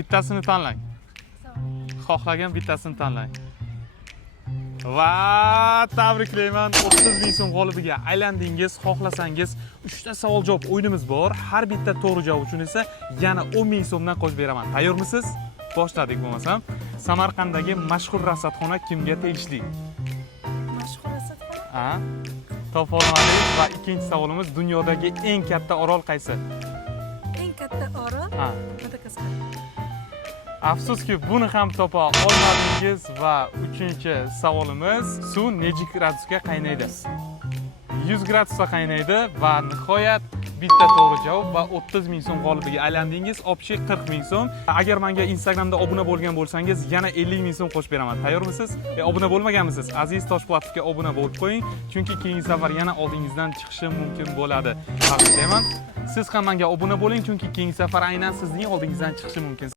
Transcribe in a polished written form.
Bittasini tanlang. Xohlagan bittasini tanlang. Va tabriklayman, 30 ming so'm g'olibiga aylandingiz. Xohlasangiz 3 ta savol javob o'yinimiz bor. Har bitta to'g'ri javob uchun esa yana 10 ming so'mdan qo'shib beraman. Tayyormisiz? Boshladik bo'lmasam. Samarqanddagi mashhur rasadxona kimga tegishli? Mashhur rasadxona? Ha? Topolmadik va ikkinchi savolimiz, dunyodagi eng katta orol qaysi? Eng katta orol? Ha. Madagaskar. Afsuski buni ham topa olmadingiz va uchinchi savolimiz, suv necha gradusga qaynaydi? 100 gradusda qaynaydi va nihoyat bitta to'g'ri javob va 30 ming so'm g'olibiga aylandingiz. Opchi 40 ming so'm. Agar menga Instagramda obuna bo'lgan bo'lsangiz, yana 50 ming so'm qo'shib beraman. Tayyormisiz? Obuna bo'lmaganmisiz? Aziz Toshpo'latovga obuna bo'lib qo'ying, chunki keyingi safar yana oldingizdan chiqishi mumkin bo'ladi. Tabriklayman. Siz ham menga obuna bo'ling, chunki keyingi safar aynan sizning oldingizdan chiqishi mumkin.